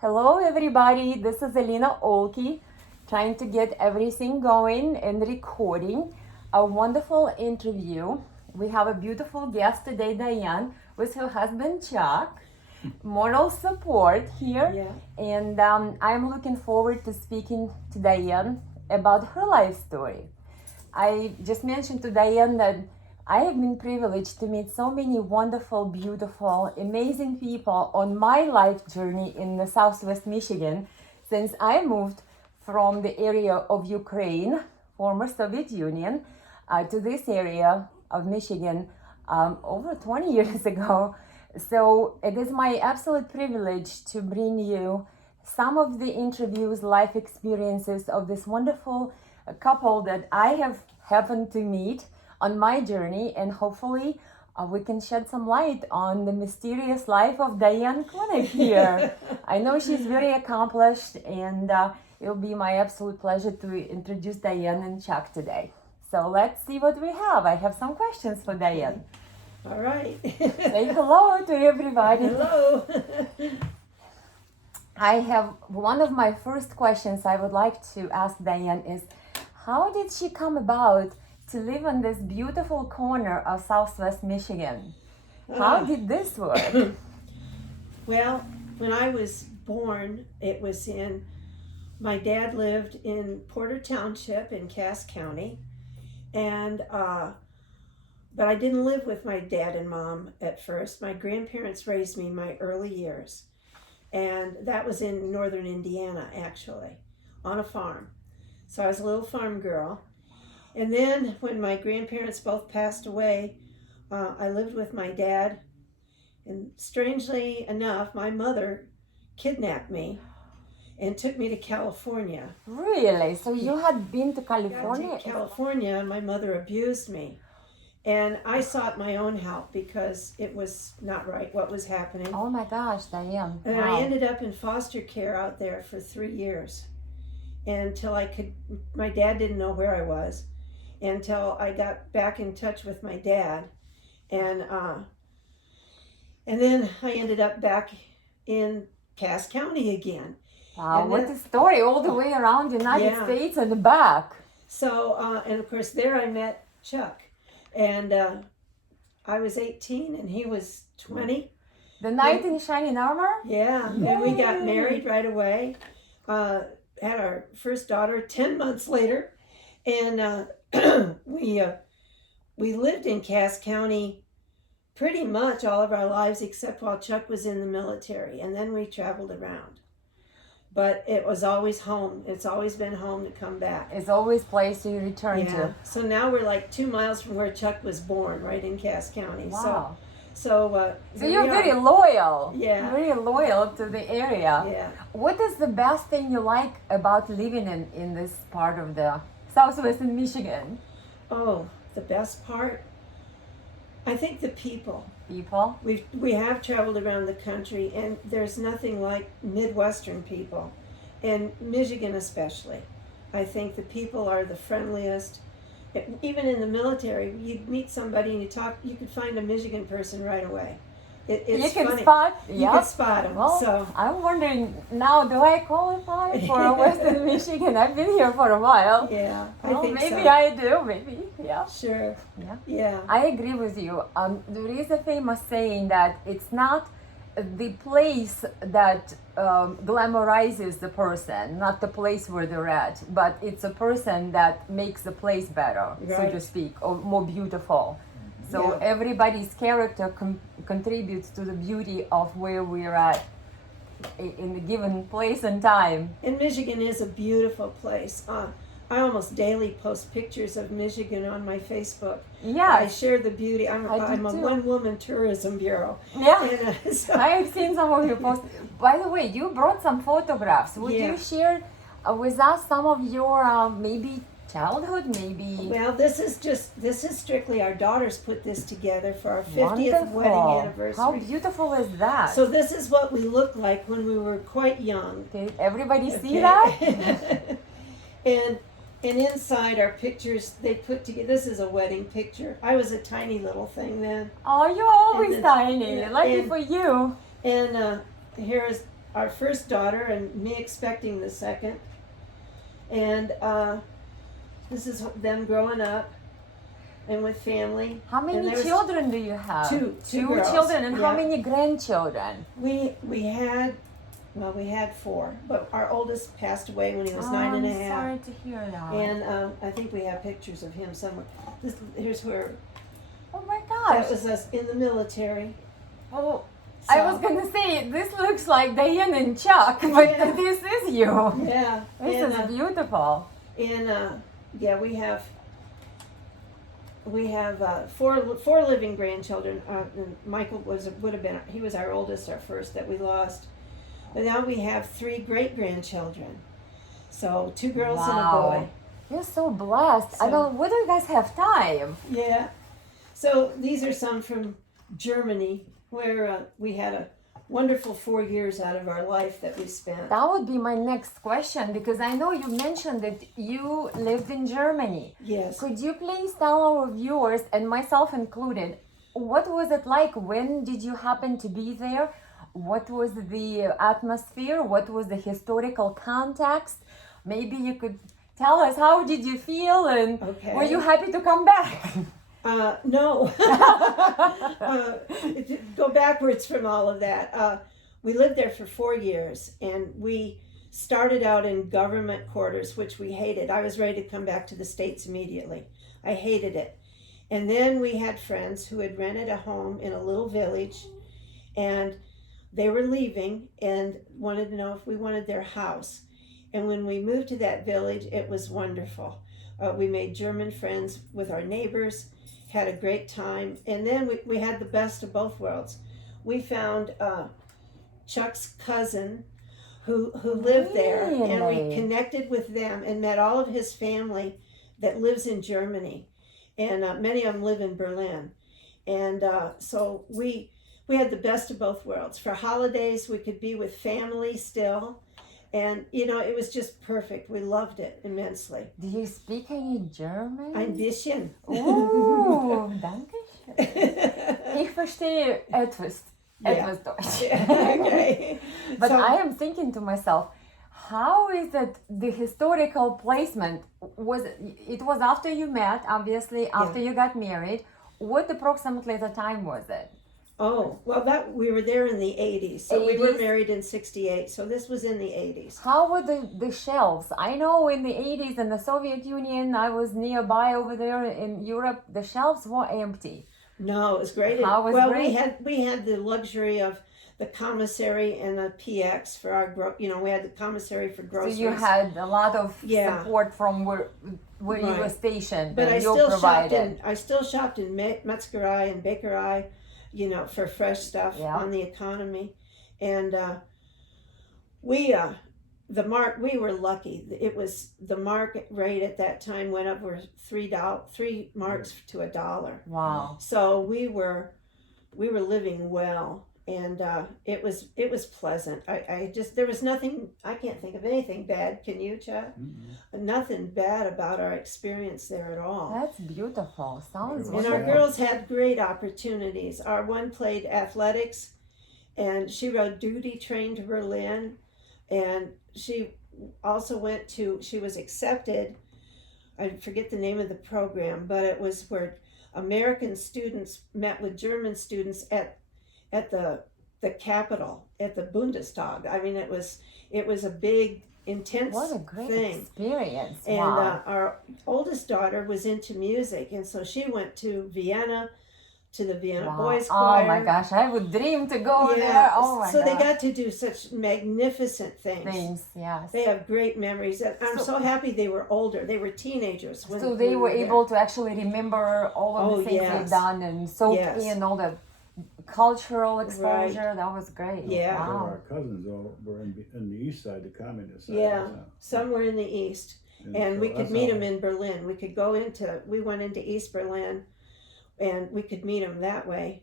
Hello everybody, this is Elena Olke, trying to get everything going and recording a wonderful interview. We have a beautiful guest today, Diane, with her husband Chuck. Moral support here. Yeah. And I'm looking forward to speaking to Diane about her life story. I just mentioned to Diane that I have been privileged to meet so many wonderful, beautiful, amazing people on my life journey in the Southwest Michigan since I moved from the area of Ukraine, former Soviet Union, to this area of Michigan over 20 years ago. So it is my absolute privilege to bring you some of the interviews, life experiences of this wonderful couple that I have happened to meet on my journey, and hopefully we can shed some light on the mysterious life of Diane Koenig here. I know she's very accomplished, and it'll be my absolute pleasure to introduce Diane and Chuck today. So let's see what we have. I have some questions for Diane. All right. Say hello to everybody. Hello. I have one of my first questions I would like to ask Diane is, how did she come about to live in this beautiful corner of Southwest Michigan? How did this work? Well, when I was born, it was my dad lived in Porter Township in Cass County, and but I didn't live with my dad and mom at first. My grandparents raised me my early years, and that was in northern Indiana, actually, on a farm. So I was a little farm girl. And then when my grandparents both passed away, I lived with my dad. And strangely enough, my mother kidnapped me and took me to California. Really? So you had been to I California? got to California, and my mother abused me. And I sought my own help because it was not right what was happening. Oh my gosh, Diane. And Wow. I ended up in foster care out there for 3 years until my dad didn't know where I was, until I got back in touch with my dad. And then I ended up back in Cass County again. Wow, And what then- a story, all the way around the United Yeah. States and the back. So, and of course there I met Chuck. And I was 18 and he was 20. The knight in shining armor? Yeah, and we got Yay. married right away. Had our first daughter 10 months later, and we lived in Cass County pretty much all of our lives except while Chuck was in the military, and then we traveled around. But it was always home. It's always been home to come back. It's always place you return to. So now we're like 2 miles from where Chuck was born, right in Cass County. Wow. So So you're very loyal. Yeah. Very loyal to the area. Yeah. What is the best thing you like about living in this part of the Southwestern Michigan? Oh, the best part? I think the people. People? We have traveled around the country, and there's nothing like Midwestern people, and Michigan especially. I think the people are the friendliest. Even in the military, you'd meet somebody and you could find a Michigan person right away. It's you can funny. spot? You could spot them. Well, So I'm wondering now, do I qualify for Western Michigan? I've been here for a while. yeah, Well, I think maybe so. I do, maybe, yeah. Sure. Yeah. Yeah. I agree with you. There is a famous saying that it's not the place that glamorizes the person, not the place where they're at, but it's a person that makes the place better, so Right. to speak, or more beautiful. So Yeah. everybody's character contributes to the beauty of where we're at in the given place and time. And Michigan is a beautiful place. I almost daily post pictures of Michigan on my Facebook. I Yeah, share the beauty. I'm I do a too. one-woman tourism bureau. yeah. And, so, I've seen some of your posts. By the way, you brought some photographs. Would Yeah. you share with us some of your maybe childhood, maybe? well, this is strictly our daughters put this together for our 50th wedding Wonderful. anniversary. How beautiful is that? So this is what we looked like when we were quite young. Okay, everybody see Okay. that? and inside our pictures, they put together. This is a wedding picture. I was a tiny little thing then. Oh, you're always And tiny. yeah, Lucky and- for you. And here's our first daughter, and me expecting the second. And this is them growing up and with family. How many children do you have? Two girls. Children, and how Yeah. many grandchildren? We had four, but our oldest passed away when he was 9.5. I'm sorry to hear that. And I think we have pictures of him somewhere. Here's where Oh my that gosh. was us in the military. Oh, So, I was gonna say, this looks like Diane and Chuck, but Yeah. this is you. Yeah. This and, is beautiful. yeah, we have four living grandchildren. And Michael he was our oldest, our first that we lost. But now we have 3 great grandchildren. So 2 girls and a boy. You're so blessed. I don't. Where do you guys have time? Yeah. So these are some from Germany, where we had a wonderful 4 years out of our life that we spent. That would be my next question, because I know you mentioned that you lived in Germany. Yes. Could you please tell our viewers, and myself included, what was it like? When did you happen to be there? What was the atmosphere? What was the historical context? Maybe you could tell us, how did you feel, and were you happy to come back? No. Go backwards from all of that. We lived there for 4 years, and we started out in government quarters, which we hated. I was ready to come back to the States immediately. I hated it. And then we had friends who had rented a home in a little village, and they were leaving and wanted to know if we wanted their house. And when we moved to that village, it was wonderful. We made German friends with our neighbors, had a great time, and then we had the best of both worlds. We found Chuck's cousin who lived there, and we connected with them and met all of his family that lives in Germany, and many of them live in Berlin. And so we had the best of both worlds. For holidays, we could be with family still. And, it was just perfect. We loved it immensely. Do you speak any German? Ein bisschen. Oh, danke schön. Ich verstehe etwas Deutsch. Okay. But I am thinking to myself, how is it the historical placement? It was after you met, obviously, after you got married. What approximately the time was it? Oh, well, we were there in the 80s. So 80s? we were married in 68. So this was in the 80s. How were the shelves? I know in the 80s in the Soviet Union, I was nearby over there in Europe, the shelves were empty. No, it was great. How was great? we had the luxury of the commissary and the PX for our, we had the commissary for groceries. So you had a lot of support from where you were stationed. But and I still shopped in Metzgerei and Bakerei, for fresh stuff on the economy. And we were lucky. It was the market rate at that time went up were $3 marks to $1. Wow. So we were living well, and it was pleasant. There was nothing, I can't think of anything bad. Can you, Chad? Mm-hmm. Nothing bad about our experience there at all. That's beautiful. Sounds And wonderful. our girls had great opportunities. Our one played athletics, and she rode duty train to Berlin, and she also she was accepted, I forget the name of the program, but it was where American students met with German students at the Capitol, at the Bundestag. I mean, it was a big, intense What a great thing. experience. And Wow. our oldest daughter was into music, and so she went to Vienna, to the Vienna Boys Choir. Oh my gosh, I would dream to go there. Oh my so gosh. they got to do such magnificent things. Yes. They have great memories. And I'm so happy they were older. They were teenagers. So they were able to actually remember all of the things they've done and soak in all the cultural exposure. That was great. Yeah. So Wow. our cousins all were in the east side, the communist side. Yeah, somewhere in the east. And so we could that's meet how- them in Berlin. We went into East Berlin, and we could meet them that way.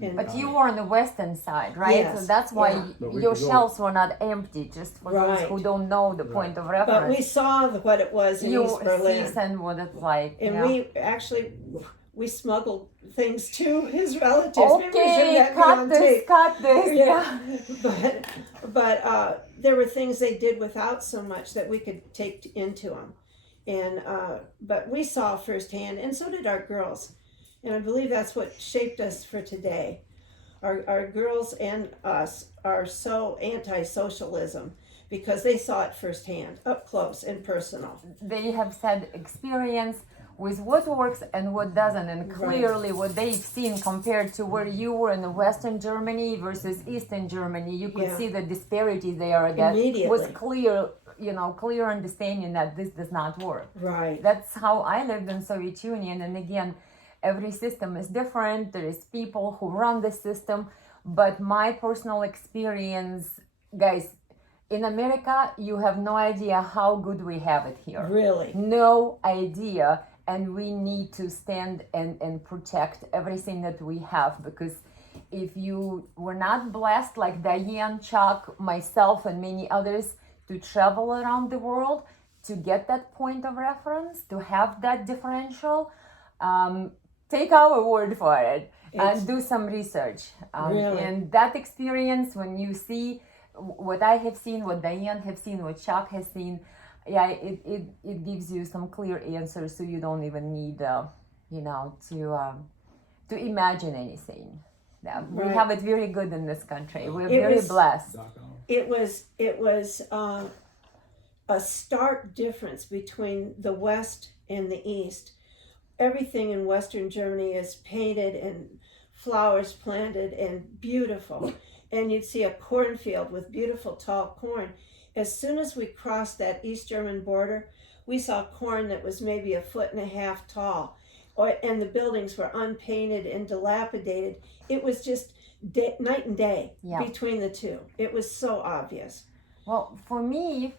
And But you were on the western side, right? Yes, So that's why But we your could go- shelves were not empty, just for those Right. who don't know the point of reference. But we saw what it was in You East Berlin. see what it's like. And we actually, we smuggled things to his relatives. Maybe we shouldn't Okay, have that on tape. cut this. Yeah. But there were things they did without so much that we could take into them, and but we saw firsthand, and so did our girls, and I believe that's what shaped us for today. Our girls and us are so anti-socialism because they saw it firsthand, up close and personal. They have said experience with what works and what doesn't, and clearly what they've seen compared to where you were in the Western Germany versus Eastern Germany, you could see the disparity there. That was clear, clear understanding that this does not work. Right. That's how I lived in Soviet Union, and again, every system is different. There is people who run the system, but my personal experience, guys, in America, you have no idea how good we have it here. Really? No idea. And we need to stand and protect everything that we have, because if you were not blessed like Diane, Chuck, myself, and many others to travel around the world to get that point of reference, to have that differential, take our word for it and do some research. Really? And that experience, when you see what I have seen, what Diane have seen, what Chuck has seen, it gives you some clear answers, so you don't even need to imagine anything. Yeah, we have it very good in this country. We're very blessed. It was a stark difference between the West and the East. Everything in Western Germany is painted and flowers planted and beautiful, and you'd see a cornfield with beautiful tall corn. As soon as we crossed that East German border, we saw corn that was maybe 1.5 feet tall, and the buildings were unpainted and dilapidated. It was just night and day between the two. It was so obvious. Well, for me,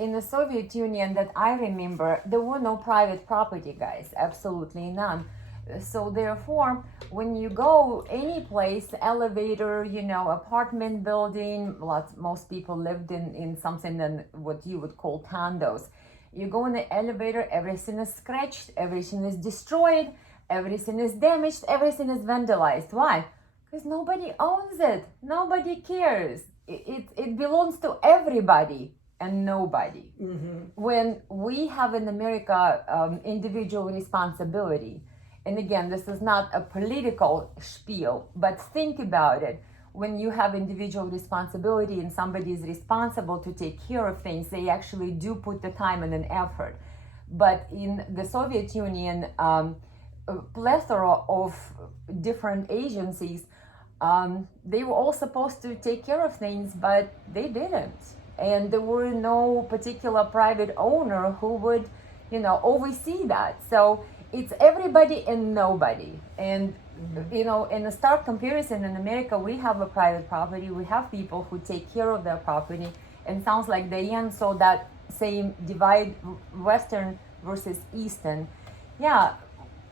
in the Soviet Union that I remember, there were no private property, guys, absolutely none. So therefore, when you go any place, elevator, apartment building, most people lived in something that what you would call condos. You go in the elevator, everything is scratched, everything is destroyed, everything is damaged, everything is vandalized. Why? Because nobody owns it. Nobody cares. It belongs to everybody and nobody. Mm-hmm. When we have in America individual responsibility, and again, this is not a political spiel, but think about it. When you have individual responsibility and somebody is responsible to take care of things, they actually do put the time and an effort. But in the Soviet Union, a plethora of different agencies, they were all supposed to take care of things, but they didn't. And there were no particular private owner who would, oversee that. So it's everybody and nobody. And, in a stark comparison, in America, we have a private property. We have people who take care of their property. And sounds like Diane saw that same divide, Western versus Eastern. Yeah,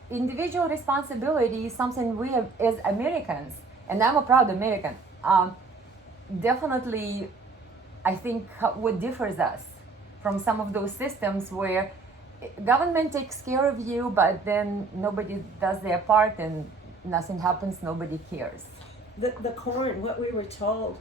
individual responsibility is something we have as Americans. And I'm a proud American. Definitely, I think what differs us from some of those systems where government takes care of you, but then nobody does their part and nothing happens, nobody cares. The corn, what we were told,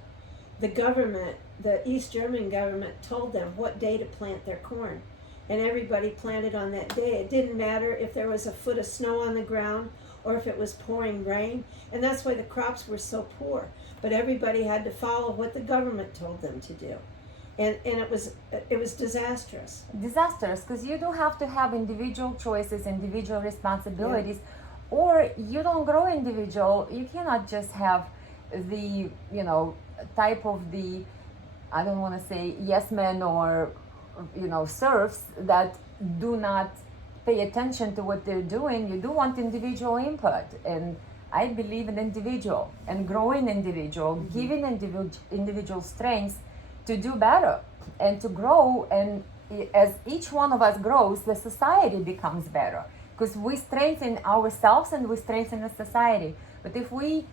the government, the East German government told them what day to plant their corn. And everybody planted on that day. It didn't matter if there was a foot of snow on the ground or if it was pouring rain. And that's why the crops were so poor. But everybody had to follow what the government told them to do. And it was disastrous. Disastrous, because you do have to have individual choices, individual responsibilities, or you don't grow individual. You cannot just have the, type of the, I don't want to say yes men or, serfs that do not pay attention to what they're doing. You do want individual input. And I believe in individual and growing individual, giving individual strengths to do better and to grow. And as each one of us grows, the society becomes better because we strengthen ourselves and we strengthen the society. But if we,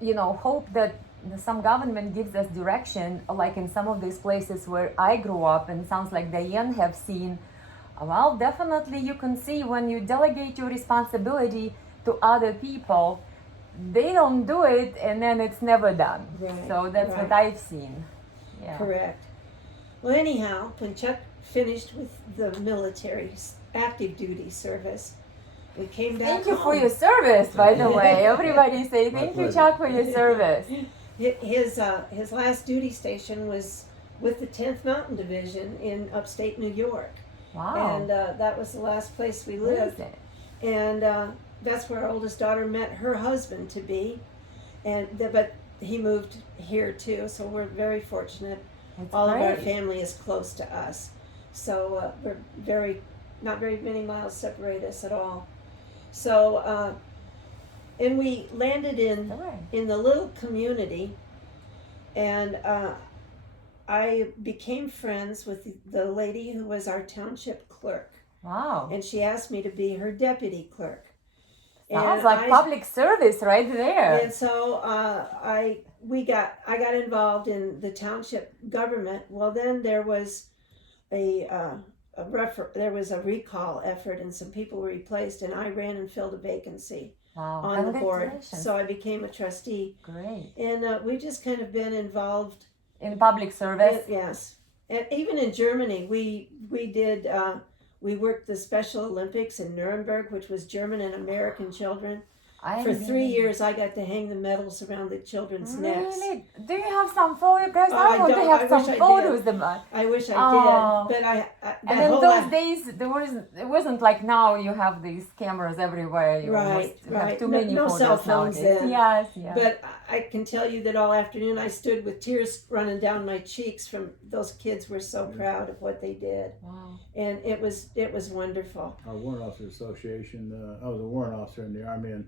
hope that some government gives us direction, like in some of these places where I grew up, and sounds like Diane have seen, well, definitely you can see when you delegate your responsibility, to other people, they don't do it, and then it's never done. Right, So that's right. what I've seen. Yeah. Correct. Well, anyhow, when Chuck finished with the military active duty service, we came back Thank you home. for your service, by the way. Everybody say My thank you, pleasure. Chuck, for your service. His last duty station was with the 10th Mountain Division in upstate New York. Wow. And that was the last place we lived. Amazing. And that's where our oldest daughter met her husband to be. But he moved here too, so we're very fortunate. That's All of our great. family is close to us. So we're not very many miles separate us at all. So, and we landed Sure. in the little community, and I became friends with the lady who was our township clerk, Wow. and she asked me to be her deputy clerk. Sounds And like public service right there. And so I got involved in the township government. Well, then there was there was a recall effort, and some people were replaced, and I ran and filled a vacancy Wow. on the board. Congratulations. So I became a trustee, Great. and we've just kind of been involved. In public service. Yes, and even in Germany, we did. We worked the Special Olympics in Nuremberg, which was German and American children. For 3 years, I got to hang the medals around the children's necks. Really? Do you have some photographs? Oh, I I want to don't. have I some wish I did. photos about. I wish I Oh. did, but I And in those days, it wasn't like now. You have these cameras everywhere. You Right, almost have right. too No- many no photos cell phones nowadays. then. Yes, yes. But I can tell you that all afternoon I stood with tears running down my cheeks from those kids were so proud of what they did, Wow. and it was wonderful. Our Warrant Officer Association, I was a warrant officer in the Army, and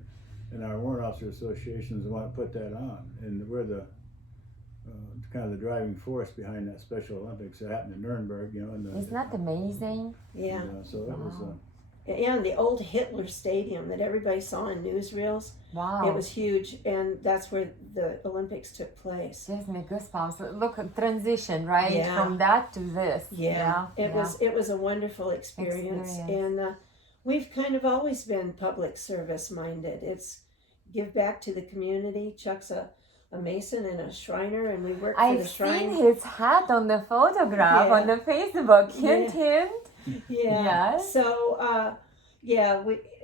our Warrant Officer Association is the one that put that on. And we're the kind of the driving force behind that Special Olympics that happened in Nuremberg, Isn't that amazing? Yeah, so it was, Wow. yeah. And the old Hitler Stadium that everybody saw in newsreels, Wow. it was huge, and that's where the Olympics took place. Gives me goosebumps. Look at transition, right? Yeah. From that to this. Yeah, it was a wonderful experience. And we've kind of always been public service minded. It's give back to the community. Chuck's a Mason and a Shriner, and we work for the I've Shrine. seen his hat on the photograph Yeah. on the Facebook. Hint, hint. Yeah. Yes. So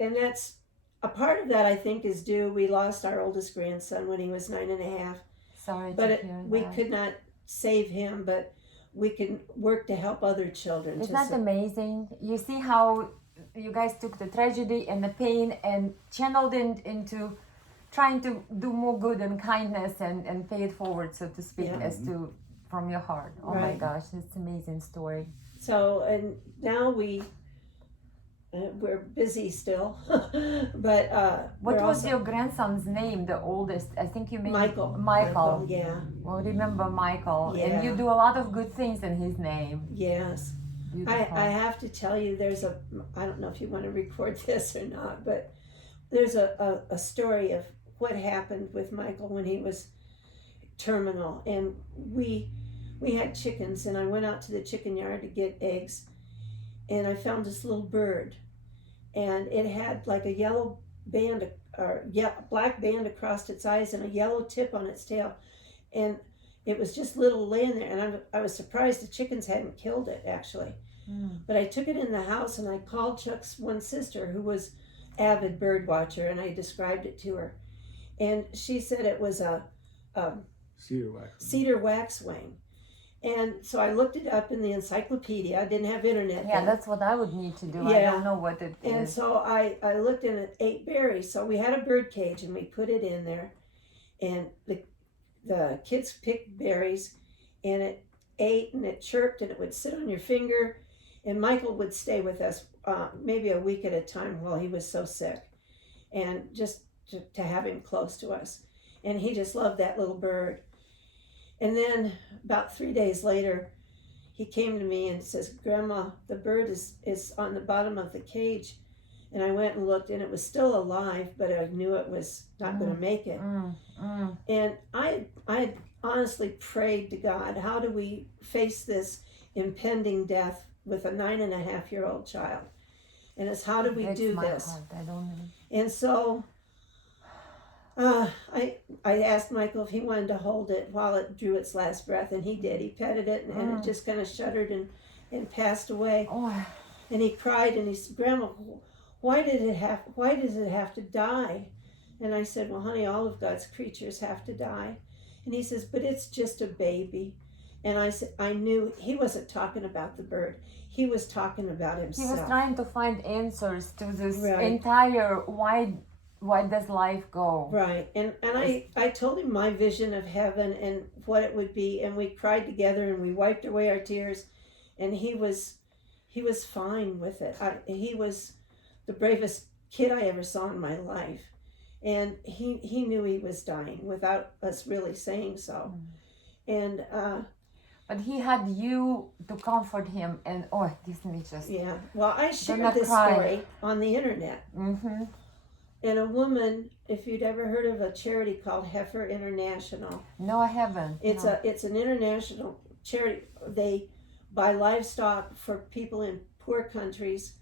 and that's a part of that. I think is due. We lost our oldest grandson when he was 9.5, Sorry but to hear we that. could not save him, but we can work to help other children. Isn't that amazing? You see how you guys took the tragedy and the pain and channeled it into trying to do more good and kindness and pay it forward, so to speak, Yeah. as to from your heart. Oh my Right. gosh, it's an amazing story. So, and now we're busy still, but What we're was also, your grandson's name, the oldest? I think you made Michael. Michael. Yeah. Well, remember Michael. Yeah. And you do a lot of good things in his name. Yes. Beautiful. I have to tell you, I don't know if you want to record this or not, but there's a story of what happened with Michael when he was terminal. And we had chickens, and I went out to the chicken yard to get eggs, and I found this little bird, and it had like a yellow band or black band across its eyes and a yellow tip on its tail, and it was just little laying there, and I was surprised the chickens hadn't killed it actually. But I took it in the house, and I called Chuck's one sister who was avid bird watcher, and I described it to her, and she said it was a cedar waxwing. And so I looked it up in the encyclopedia. I didn't have internet Yeah, then. that's what I would need to do. I Yeah. don't know what it And is. so I looked and it ate berries. So we had a bird cage, and we put it in there, and the kids picked berries, and it ate and it chirped, and it would sit on your finger, and Michael would stay with us maybe a week at a time while he was so sick, and just to have him close to us. And he just loved that little bird. And then about 3 days later, he came to me and says, "Grandma, the bird is on the bottom of the cage." And I went and looked, and it was still alive, but I knew it was not going to make it. And I had honestly prayed to God, how do we face this impending death with a 9.5-year-old child? And it's how do we Breaks do my this? heart. I don't know. And so I asked Michael if he wanted to hold it while it drew its last breath, and he did. He petted it, and it just kind of shuddered and passed away. Oh, And he cried, and he said, "Grandma, why does it have to die?" And I said, "Well, honey, all of God's creatures have to die." And he says, "But it's just a baby." And I said, I knew he wasn't talking about the bird. He was talking about he himself. was trying to find answers to this Right. entire why does life go? Right. And I told him my vision of heaven and what it would be, and we cried together and we wiped away our tears, and he was fine with it. He was the bravest kid I ever saw in my life. And he knew he was dying without us really saying so. And but he had you to comfort him, and this me just yeah. Well, I shared not this cry. story on the internet. Mm-hmm. And a woman, if you'd ever heard of a charity called Heifer International, No, I haven't. it's No. it's an international charity. They buy livestock for people in poor countries,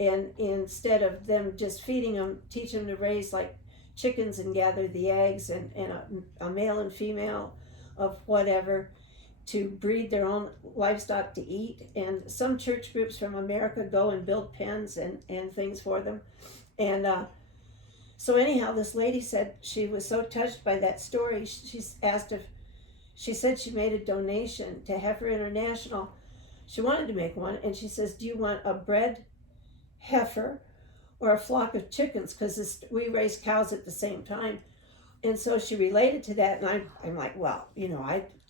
and instead of them just feeding them, teach them to raise like chickens and gather the eggs, and a male and female of whatever to breed their own livestock to eat. And some church groups from America go and build pens and things for them. And so anyhow, this lady said she was so touched by that story. She said she made a donation to Heifer International. She wanted to make one, and she says, "Do you want a bred heifer or a flock of chickens?" Because we raise cows at the same time. And so she related to that, and I'm like, well,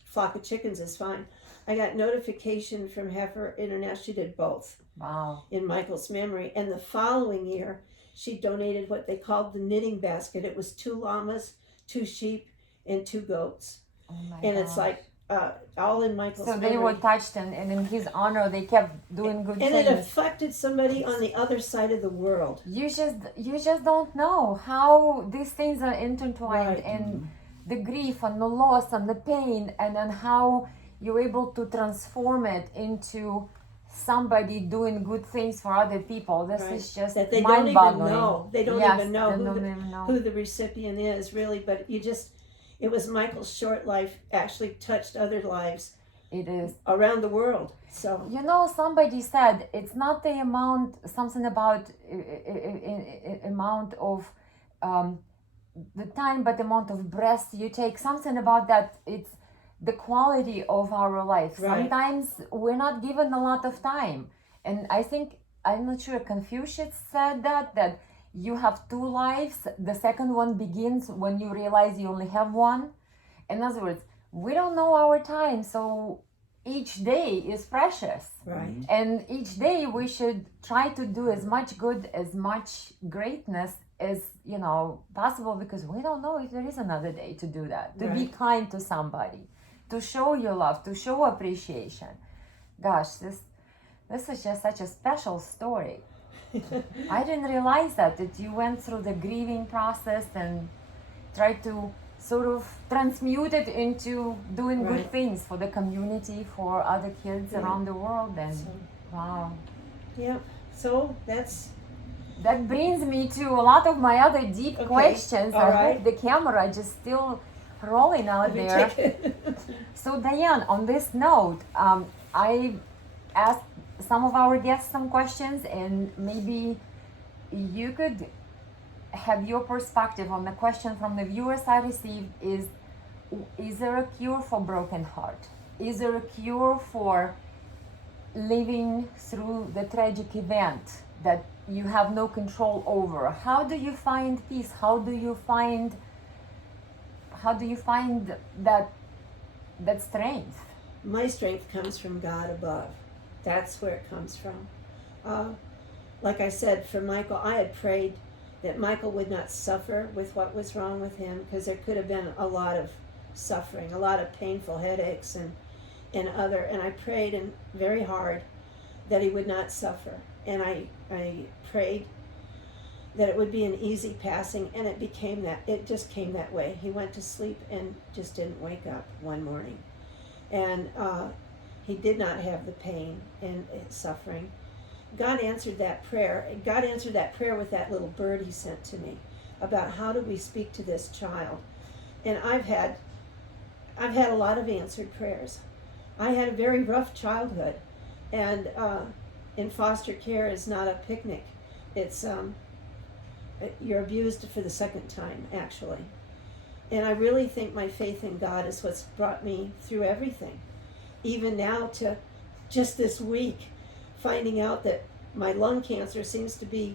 flock of chickens is fine. I got notification from Heifer International. She did both. Wow. In Michael's memory. And the following year, she donated what they called the knitting basket. It was 2 llamas, 2 sheep, and 2 goats. Oh my And gosh. it's like all in Michael's So memory. they were touched, and in his honor, they kept doing good And it things. affected somebody on the other side of the world. You just don't know how these things are intertwined, Right. and the grief and the loss and the pain, and then how you're able to transform it into somebody doing good things for other people. This Right. is just That they don't even mind-boggling. know. They don't Yes, even know they don't even know. who the recipient is, really. But it was Michael's short life actually touched other lives It is. around the world. So Somebody said it's not the amount, something about amount of the time, but amount of breaths you take, something about that. It's the quality of our life. Right. Sometimes we're not given a lot of time. And I think, I'm not sure, Confucius said that you have 2 lives. The second one begins when you realize you only have one. In other words, we don't know our time, so each day is precious. right. And each day we should try to do as much good, as much greatness as possible, because we don't know if there is another day to do that. To be Right. kind to somebody, to show your love, to show appreciation. Gosh, this is just such a special story. I didn't realize that you went through the grieving process and tried to sort of transmute it into doing good Right. things for the community, for other kids Yeah. around the world. And wow. Yep. So That brings me to a lot of my other deep Okay. questions. All I right. hope the camera just still rolling out let me there. take it. So Diane, on this note, I asked some of our guests some questions, and maybe you could have your perspective on the question from the viewers I received. Is there a cure for broken heart? Is there a cure for living through the tragic event that you have no control over? How do you find peace? How do you find that strength? My strength comes from God above. That's where it comes from. Like I said, for Michael, I had prayed that Michael would not suffer with what was wrong with him, because there could have been a lot of suffering, a lot of painful headaches and I prayed and very hard that he would not suffer. And I prayed that it would be an easy passing, and it just came that way. He went to sleep and just didn't wake up one morning. And he did not have the pain and suffering God answered that prayer. God answered that prayer with that little bird he sent to me about how do we speak to this child. And I've had a lot of answered prayers. I had a very rough childhood, and in foster care is not a picnic. It's you're abused for the second time, actually. And I really think my faith in God is what's brought me through everything. Even now to just this week, finding out that my lung cancer seems to be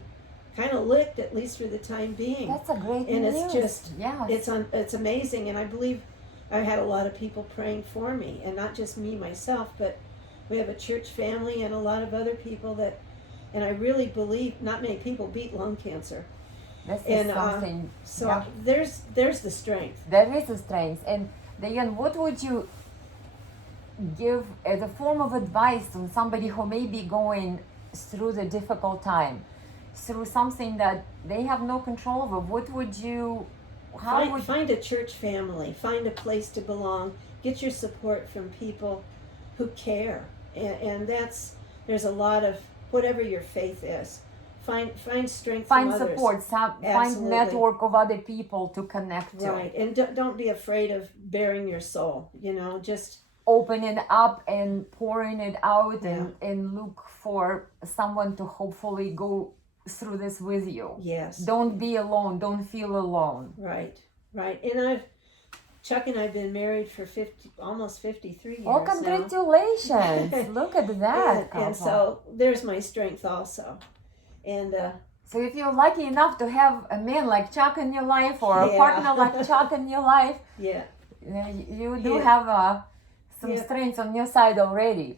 kind of licked, at least for the time being. That's a great And news. it's just, yes. it's amazing. And I believe I had a lot of people praying for me, and not just me myself, but we have a church family and a lot of other people that, and I really believe not many people beat lung cancer. This is And something. so yeah. there's the strength. There is a strength. And Diane, what would you give as a form of advice on somebody who may be going through the difficult time, through something that they have no control over? What would you, Find a church family, find a place to belong, get your support from people who care, and there's a lot of whatever your faith is. Find strength find from others. support, find Absolutely. network of other people to connect to. Right, and don't be afraid of bearing your soul. Just Open it up and pouring it out, Yeah. and look for someone to hopefully go through this with you. yes. Don't be alone. Don't feel alone. Right. And Chuck and I've been married for almost 53 years Oh, now. congratulations! Look at that. And couple. so there's my strength also. And So if you're lucky enough to have a man like Chuck in your life, or a Yeah. partner like Chuck in your life, yeah, you do Yeah. have some Yeah. strengths on your side already.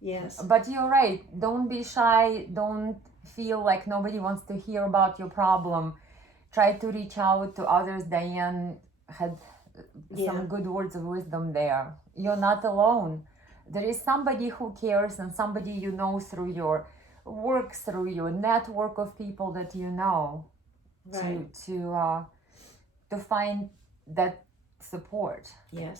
yes. But you're right. Don't be shy. Don't feel like nobody wants to hear about your problem. Try to reach out to others. Diane had Yeah. some good words of wisdom there. You're not alone. There is somebody who cares, and somebody you know through your work, through your network of people that you know, Right. to find that support. Yes.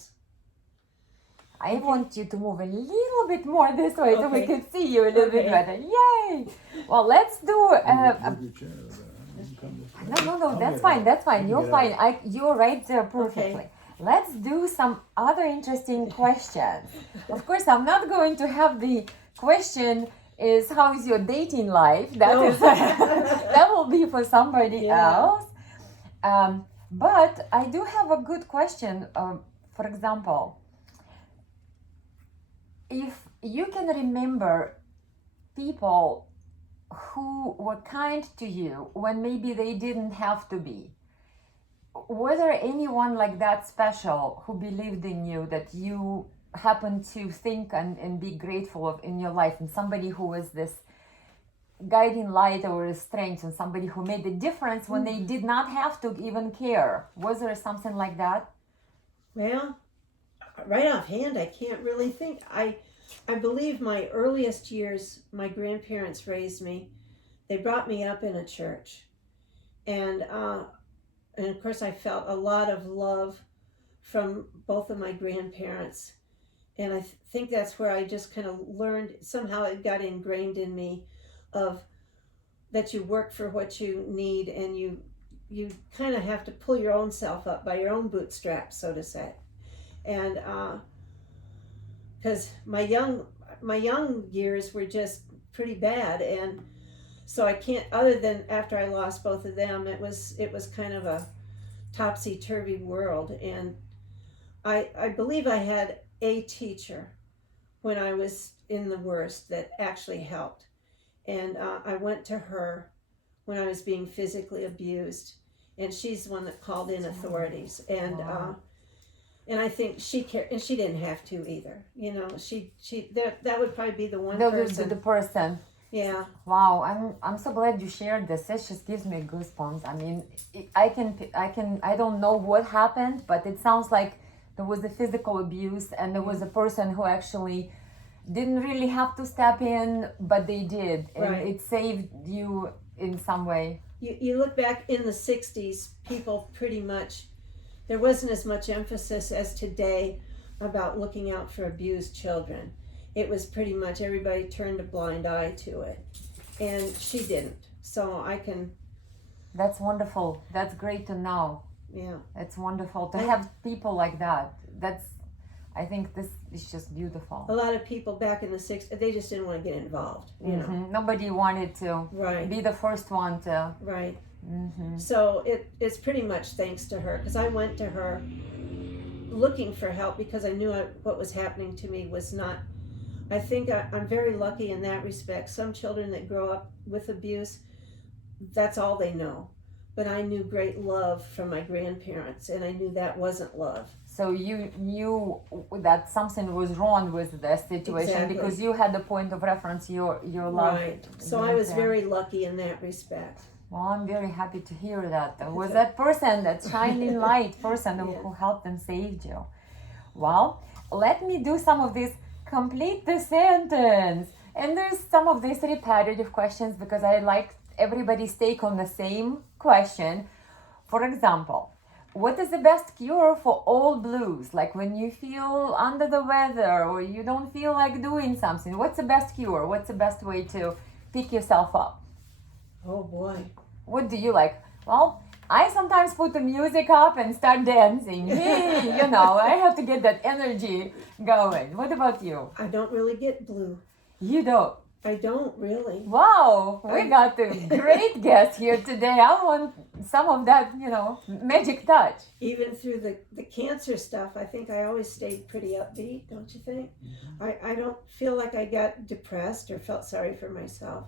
I want you to move a little bit more this way so we Okay. can see you a little bit Okay. better. Yay! Well, let's do. Move your chair over there. You can come this way. No, I'll that's get fine. out. That's You fine. can You're get fine. out. You're right there perfectly. Let's do some other interesting questions. Of course, I'm not going to have the question is how is your dating life? That No. is that will be for somebody Yeah. else. But I do have a good question. For example, if you can remember people who were kind to you when maybe they didn't have to be, was there anyone like that special who believed in you that you happen to think and be grateful of in your life, and somebody who was this guiding light or a strength, and somebody who made a difference when they did not have to even care? Was there something like that? Well, right offhand, I can't really think. I believe my earliest years, my grandparents raised me. They brought me up in a church, and of course I felt a lot of love from both of my grandparents, and I think that's where I just kind of learned, somehow it got ingrained in me, of that you work for what you need, and you kind of have to pull your own self up by your own bootstraps, so to say. And because my young years were just pretty bad, and so I can't, other than after I lost both of them, it was kind of a topsy-turvy world. And I believe I had a teacher when I was in the worst that actually helped, and I went to her when I was being physically abused, and she's the one that called in authorities. And Wow. and I think she cared, and she didn't have to either. That would probably be the one That was person. the person. Yeah. Wow, I'm so glad you shared this. It just gives me goosebumps. I mean, I don't know what happened, but it sounds like there was a physical abuse, and there was a person who actually didn't really have to step in, but they did, and Right. it saved you in some way. You look back in the 60s, people pretty much, there wasn't as much emphasis as today about looking out for abused children. It was pretty much everybody turned a blind eye to it. and she didn't. So I can, That's wonderful. That's great to know. yeah. It's wonderful to have people like that. I think this is just beautiful. A lot of people back in the 60s, they just didn't want to get involved, you know. Nobody wanted to Right, be the first one to. right. So it's pretty much thanks to her, because I went to her looking for help because I knew what was happening to me was not. I think I'm very lucky in that respect. Some children that grow up with abuse, that's all they know. But I knew great love from my grandparents, and I knew that wasn't love. So you knew that something was wrong with the situation Exactly. because you had the point of reference, your love. Right. So I was very lucky in that respect. Well, I'm very happy to hear that. There was that person, that shining light person who helped and saved you. Well, let me do some of this. Complete the sentence. And there's some of these repetitive questions because I like everybody's take on the same question. For example, what is the best cure for all blues? Like when you feel under the weather or you don't feel like doing something, what's the best cure? What's the best way to pick yourself up? Oh boy. What do you like? Well, I sometimes put the music up and start dancing. Hey, I have to get that energy going. What about you? I don't really get blue. You don't. I don't really. Wow, we got a great guest here today. I want some of that, magic touch. Even through the cancer stuff, I think I always stayed pretty upbeat, don't you think? I don't feel like I got depressed or felt sorry for myself.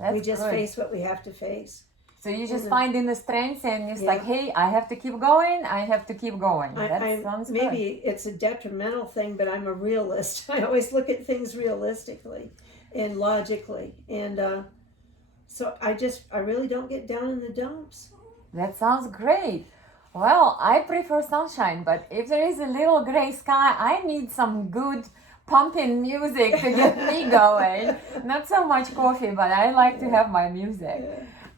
That's we just good. face what we have to face. So you just find in the strength and it's like, hey, I have to keep going. I have to keep going. That sounds good. Maybe it's a detrimental thing, but I'm a realist. I always look at things realistically and logically. And so I really don't get down in the dumps. That sounds great. Well, I prefer sunshine, but if there is a little gray sky, I need some good pumping music to get me going. Not so much coffee, but I like to have my music.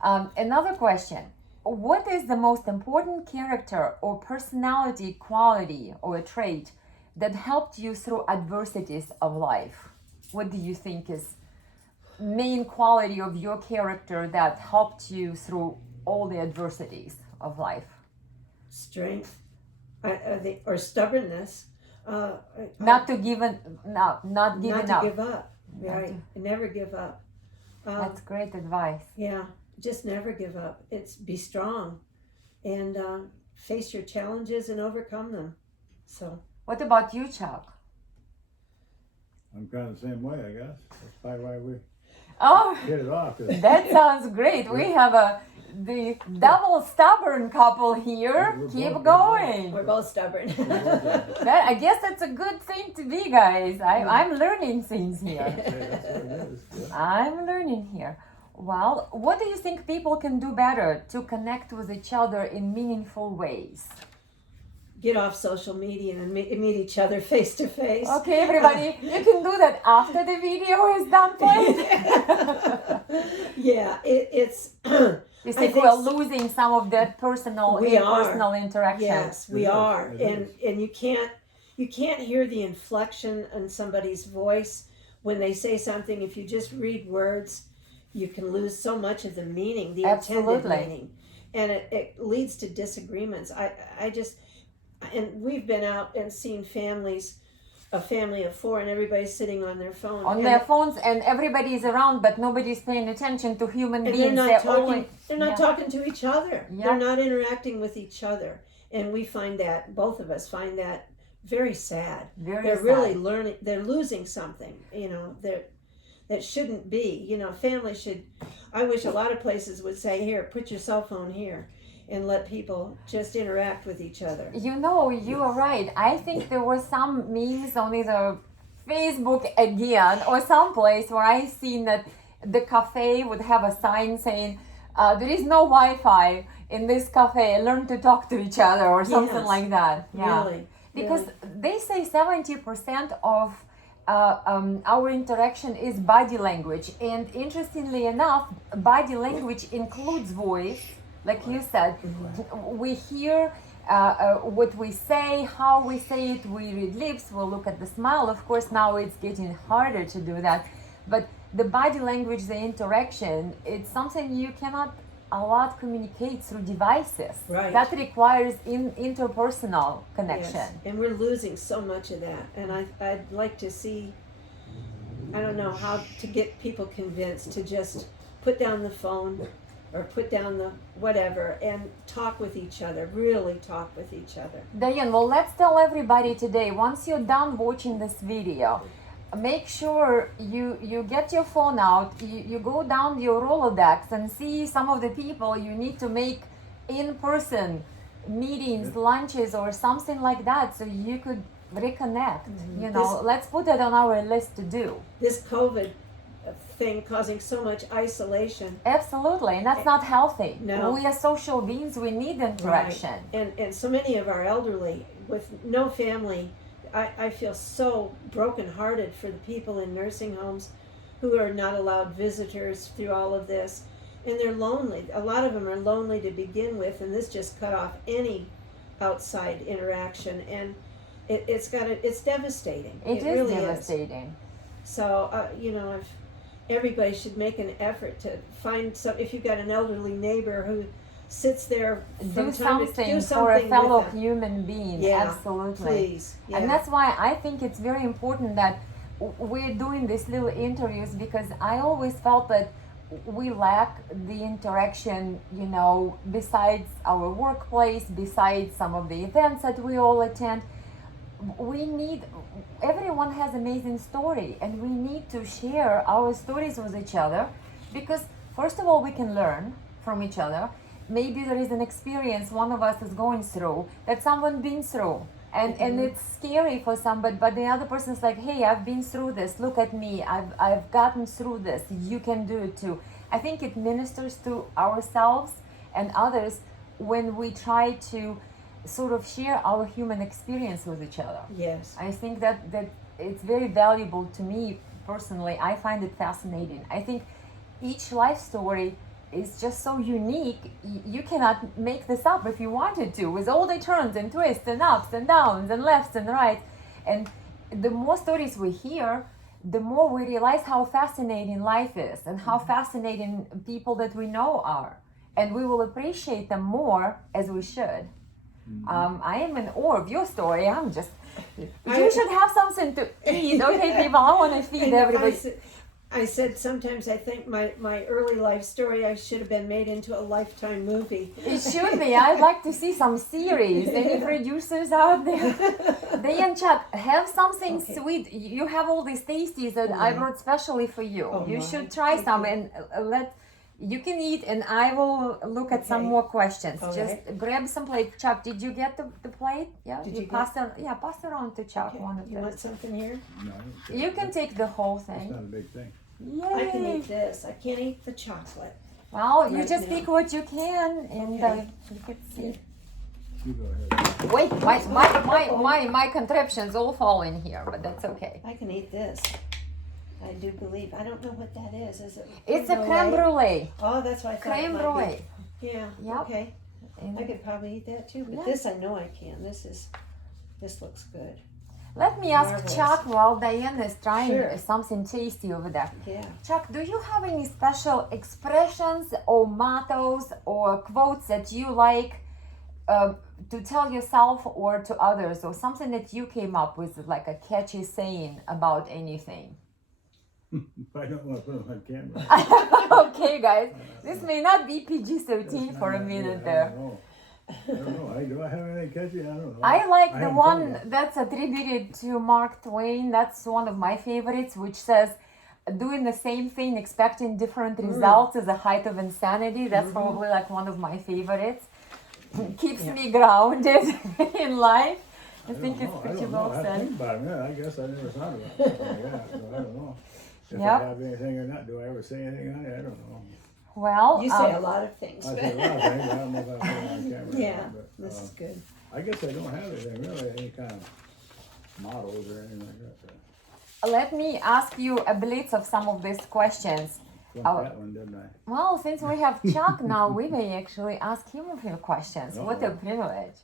Another question. What is the most important character or personality quality or trait that helped you through adversities of life? What do you think is main quality of your character that helped you through all the adversities of life? Strength, or stubbornness. Not giving up. Not to give up. Right. Never give up. That's great advice. Yeah. Just never give up. It's be strong and face your challenges and overcome them. So. What about you, Chuck? I'm kind of the same way, I guess. That's probably why we get it off. That sounds great. We have the double stubborn couple here. Keep going. We're both stubborn. I guess that's a good thing to be, guys. I'm learning things here. I'm learning here. Well, what do you think people can do better to connect with each other in meaningful ways? Get off social media and meet each other face to face. Okay, everybody, you can do that after the video is done playing. Yeah, it's. You think we're losing some of that personal interaction? Yes, we are, and you can't hear the inflection in somebody's voice when they say something. If you just read words, you can lose so much of the meaning, the intended meaning, and it leads to disagreements. And we've been out and seen a family of four, and everybody's sitting on their phone. On their phones, and everybody's around, but nobody's paying attention to human beings. They're not talking to each other. Yeah. They're not interacting with each other. And we find that, both of us find that very sad. They're really learning, they're losing something, that shouldn't be. Family should, I wish a lot of places would say, here, put your cell phone here, and let people just interact with each other. You are right. I think there were some memes on either Facebook again or someplace where I seen that the cafe would have a sign saying, there is no Wi-Fi in this cafe, learn to talk to each other or something like that. Yeah. Really? Because they say 70% of our interaction is body language. And interestingly enough, body language includes voice. Like you said, we hear what we say, how we say it, we read lips, we'll look at the smile. Of course, now it's getting harder to do that. But the body language, the interaction, it's something you cannot a lot communicate through devices. Right. That requires interpersonal connection. Yes. And we're losing so much of that. And I'd like to see, I don't know how to get people convinced to just put down the phone or put down the whatever and talk with each other, really talk with each other. Diane, well, let's tell everybody today, once you're done watching this video, make sure you get your phone out, you go down your Rolodex and see some of the people you need to make in-person meetings, lunches, or something like that, so you could reconnect. You know, let's put that on our list to do. This COVID thing causing so much isolation. Absolutely, and that's not healthy. No. We are social beings, we need interaction. Right. And so many of our elderly with no family, I feel so brokenhearted for the people in nursing homes who are not allowed visitors through all of this. And they're lonely. A lot of them are lonely to begin with, and this just cut off any outside interaction. And it's devastating. It is really devastating. So, you know, if everybody should make an effort to find some, if you've got an elderly neighbor who sits there Do from time to something do for a something fellow with them. human being. Yeah, Absolutely. Please. Yeah. And that's why I think it's very important that we're doing these little interviews, because I always felt that we lack the interaction, you know, besides our workplace, besides some of the events that we all attend. Everyone has amazing story, and we need to share our stories with each other, because first of all, we can learn from each other. Maybe there is an experience one of us is going through that someone been through, and it's scary for somebody, but the other person's like, hey, I've been through this, look at me, I've gotten through this, you can do it too. I think it ministers to ourselves and others when we try to sort of share our human experience with each other. Yes. I think that it's very valuable to me personally. I find it fascinating. I think each life story is just so unique. You cannot make this up if you wanted to, with all the turns and twists and ups and downs and lefts and rights. And the more stories we hear, the more we realize how fascinating life is and how fascinating people that we know are. And we will appreciate them more, as we should. I am in awe of your story. You should have something to eat. Okay, people, I want to feed everybody. I said sometimes I think my early life story, I should have been made into a Lifetime movie. It should be. I'd like to see some series. Any producers out there? Diane, Chuck, have something sweet. You have all these tasties that I brought specially for you. You should try some and you can eat, and I will look at some more questions. Just grab some plate. Chuck, did you get the plate? Yeah. Did you pass it? Yeah, pass it on to Chuck. One of You those. want something here? No, I don't care. You can take the whole It's thing. not a big thing. Yay! I can eat this. I can't eat the chocolate. Well, you right just now. pick what you can, and you can see. You go ahead. Wait, my contraptions all fall in here, but that's okay. I can eat this. I do believe. I don't know what that is. Is it? It's a creme brulee. Oh, that's what I thought. Creme it might brulee. be. Yeah. Yep. Okay. And I could probably eat that too, but Yeah. this I know I can. This looks good. let me ask Marvelous. Chuck while Diane is trying Sure. something tasty over there. Yeah. Chuck, do you have any special expressions or mottos or quotes that you like to tell yourself or to others, or something that you came up with, like a catchy saying about anything? I don't want to put them on camera. Okay, guys, this may not be PG-13 for a minute there. I don't know. Do I have anything catchy? I don't know. I like the haven't one thought about that's attributed to Mark Twain. That's one of my favorites, which says, doing the same thing, expecting different results is a height of insanity. That's probably like one of my favorites. Keeps me grounded in life. I think it's pretty well I said. think about it. Yeah, I guess I never thought about something like that. So I don't know if Yep. I have anything or not. Do I ever say anything on it? I don't know. Well, You say a lot of things. I say a lot of things. I don't know if I put it on camera. or Yeah. not, but, This is good. I guess I don't have anything really, any kind of models or anything like that. let me ask you a blitz of some of these questions. Flunked that one, didn't I? Well, since we have Chuck now, we may actually ask him a few questions. What a Uh-oh. privilege.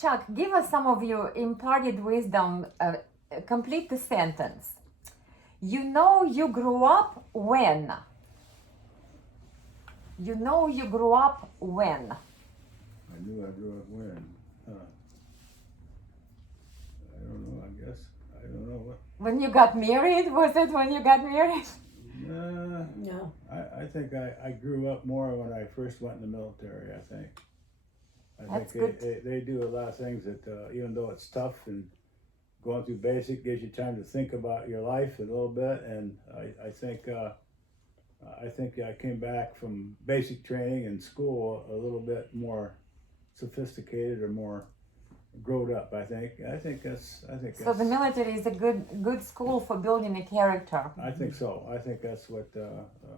Chuck, give us some of your imparted wisdom. Complete the sentence. You know you grew up when? You know you grew up when? I knew I grew up when. I don't know, I guess. I don't know what. When you got married? Was it when you got married? No. I think I grew up more when I first went in the military, I think. That's think good. they do a lot of things that, even though it's tough and going through basic gives you time to think about your life a little bit. And I think I came back from basic training and school a little bit more sophisticated or more growed up. I think So the military is a good school for building a character. I think so. I think that's what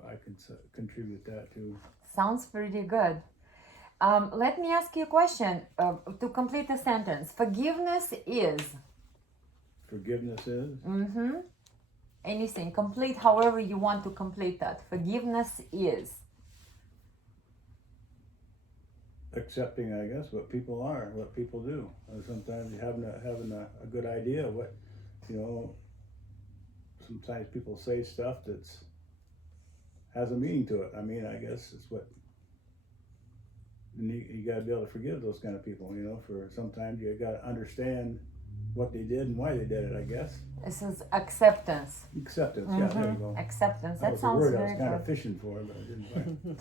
I can contribute that to. Sounds pretty good. Let me ask you a question to complete the sentence. Forgiveness is. Forgiveness is Anything. Complete however you want to complete that. Forgiveness is. accepting, I guess, what people are, what people do. Sometimes having a good idea of what, sometimes people say stuff that's has a meaning to it. I mean, I guess it's what you got to be able to forgive those kind of people. For sometimes you got to understand what they did and why they did it. I guess This is acceptance. acceptance. Yeah, there you go. Acceptance. That That was the sounds word I very was kind good. of fishing for, but I didn't find.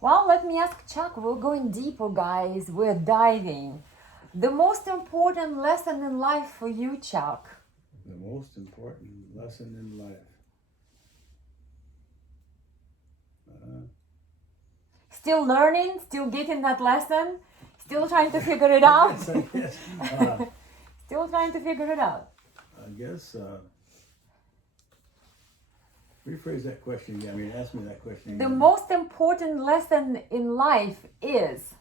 Well, let me ask Chuck. We're going deeper, guys. We're diving. The most important lesson in life for you, Chuck. The most important lesson in life. Still learning, still getting that lesson, still trying to figure it out. Yes. Still trying to figure it out. I guess. Rephrase that question again. I mean, ask me that question The again. most important lesson in life is.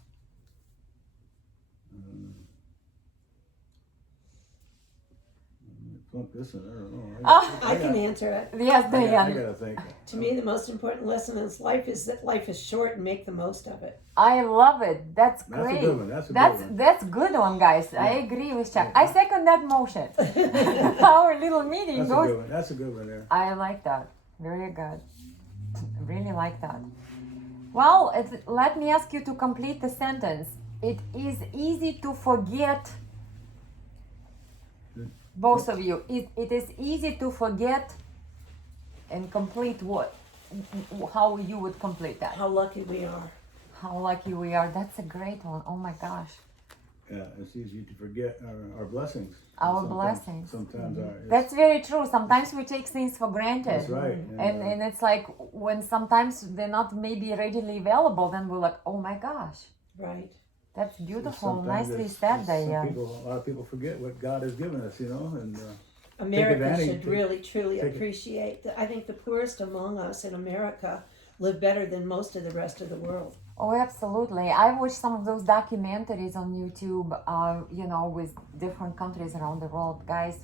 Flunk this one, I don't know. I can answer it. Yes, I Diane. gotta think. To me, the most important lesson in life is that life is short and make the most of it. I love it. That's That's great. a good one. That's a good one. That's good one, guys. I agree with Chuck. I second that motion. Our little meeting That's a goes. good one. That's a good one there. I like that. Very good. Really like that. Well, let me ask you to complete the sentence. It is easy to forget. Both of you. It is easy to forget and complete what? How you would complete that? How lucky we are. How lucky we are. That's a great one. Oh my gosh. Yeah, it's easy to forget our blessings. Our Sometimes- blessings. Sometimes That's very true. Sometimes we take things for granted. That's right. And it's like when sometimes they're not maybe readily available, then we're like, oh my gosh. Right. That's beautiful. sometimes Nicely it's- said, some Diane. a lot of people forget what God has given us, and America advantage- should really, truly take it- appreciate that. I think the poorest among us in America live better than most of the rest of the world. Oh, absolutely. I watched some of those documentaries on YouTube, with different countries around the world. Guys,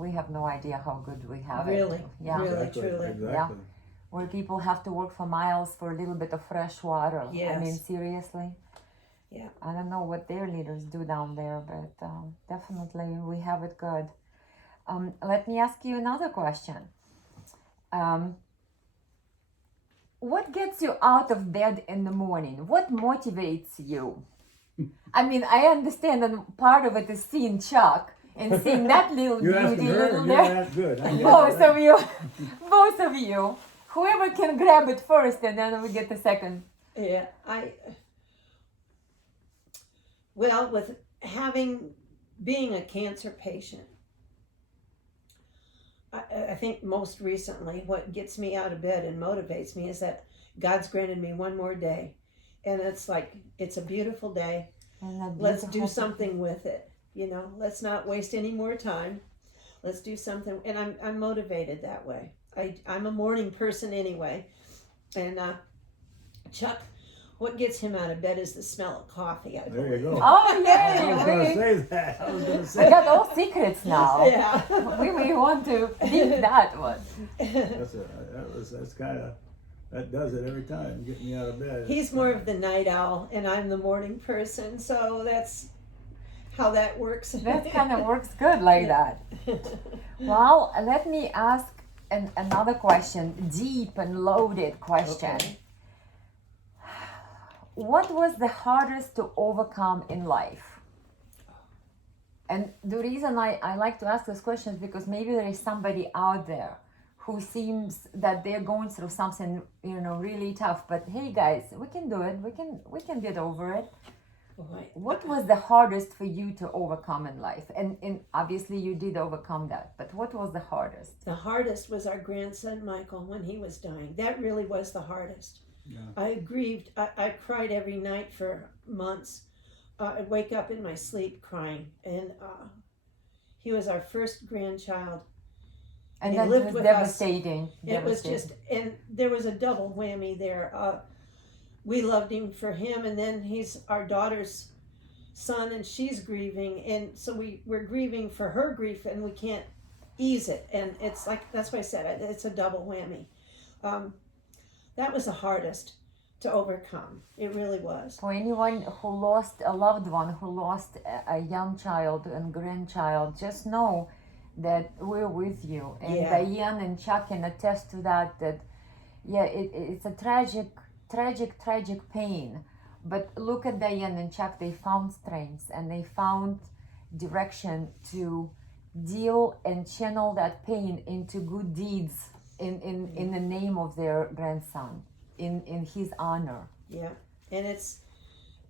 we have no idea how good we have Really? it. Yeah. Really, exactly, truly. exactly. Where people have to work for miles for a little bit of fresh water. I Yes. mean, seriously. Yeah. I don't know what their leaders do down there, but definitely we have it good. Let me ask you another question. What gets you out of bed in the morning? What motivates you? I mean, I understand that part of it is seeing Chuck and seeing that little You're asking beauty her, little yeah, there. that's good. Both of you. Both of you. Whoever can grab it first and then we get the second. Yeah. Well, with being a cancer patient, I think most recently what gets me out of bed and motivates me is that God's granted me one more day. And it's like, it's a beautiful day. Let's do something with it. Let's not waste any more time. Let's do something. And I'm motivated that way. I'm a morning person anyway. And Chuck, what gets him out of bed is the smell of coffee, I believe. There you go. Oh, I was yay! going to We say that. I was going to say got all secrets now. Yeah. We want to leave that one. That does it every time, get me out of bed. He's more of the night owl, and I'm the morning person, so that's how that works. That kind of works good like that. Well, let me ask And another question, deep and loaded question. Okay. What was the hardest to overcome in life? And the reason I like to ask this question is because maybe there is somebody out there who seems that they're going through something, really tough. But hey, guys, we can do it. We can get over it. Boy. What was the hardest for you to overcome in life? And obviously you did overcome that. But what was the hardest? The hardest was our grandson Michael when he was dying. That really was the hardest. Yeah. I grieved. I cried every night for months. I'd wake up in my sleep crying. And he was our first grandchild. And he that lived was with devastating. us. It was just, and there was a double whammy there. We loved him for him, and then he's our daughter's son, and she's grieving, and so we're grieving for her grief, and we can't ease it. And it's like, that's why I said it's a double whammy. That was the hardest to overcome. It really was. For anyone who lost a loved one, who lost a young child and grandchild, just know that we're with you. And Yeah. Diane and Chuck can attest to that, it's a tragic pain. But look at Diane and Chuck, they found strength and they found direction to deal and channel that pain into good deeds in the name of their grandson, in his honor. Yeah. And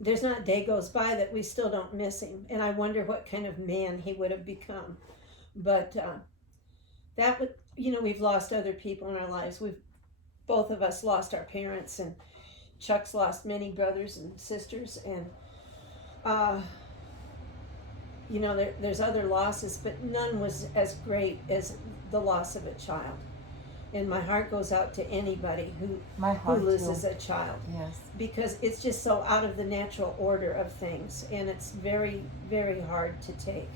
there's not a day goes by that we still don't miss him. And I wonder what kind of man he would have become. But that would, we've lost other people in our lives. Both of us lost our parents, and Chuck's lost many brothers and sisters, and there's other losses, but none was as great as the loss of a child. And my heart goes out to anybody who loses too. a child. Yes. Because it's just so out of the natural order of things, and it's very, very hard to take.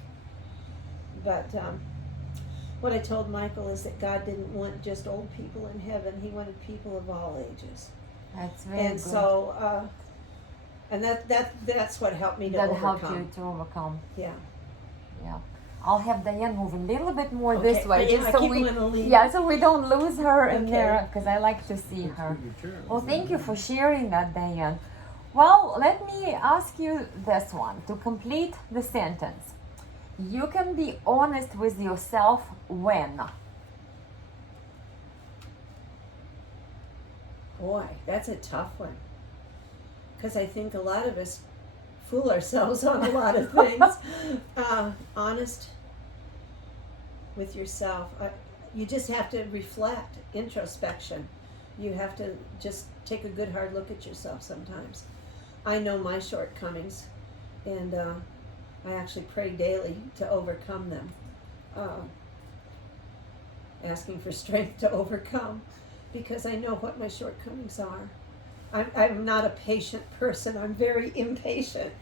But what I told Michael is that God didn't want just old people in heaven. He wanted people of all ages. That's very And good. so, and that's what helped me to that overcome. helped you to overcome. Yeah. Yeah. I'll have Diane move a little bit more Okay. this way, Yeah, just I so keep we, wanting to leave. so we don't lose her in Okay. there, because I like to see Let's her. move your chair. Well, thank you for sharing that, Diane. Well, let me ask you this one to complete the sentence. You can be honest with yourself when? Boy, that's a tough one. Because I think a lot of us fool ourselves on a lot of things. Honest with yourself. You just have to reflect, introspection. You have to just take a good hard look at yourself sometimes. I know my shortcomings, and I actually pray daily to overcome them. Asking for strength to overcome, because I know what my shortcomings are. I'm not a patient person. I'm very impatient,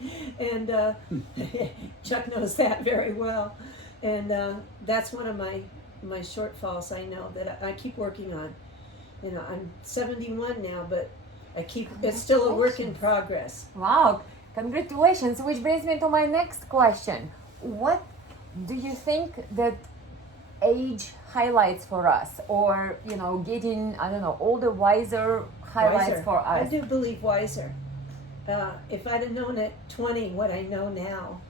and Chuck knows that very well. And that's one of my shortfalls. I know that I keep working on. I'm 71 now, but it's still a work in progress. Wow, congratulations, which brings me to my next question. What do you think that age highlights for us, or getting older, wiser highlights Wiser. for I us? do believe wiser. If I'd have known at 20 what I know now,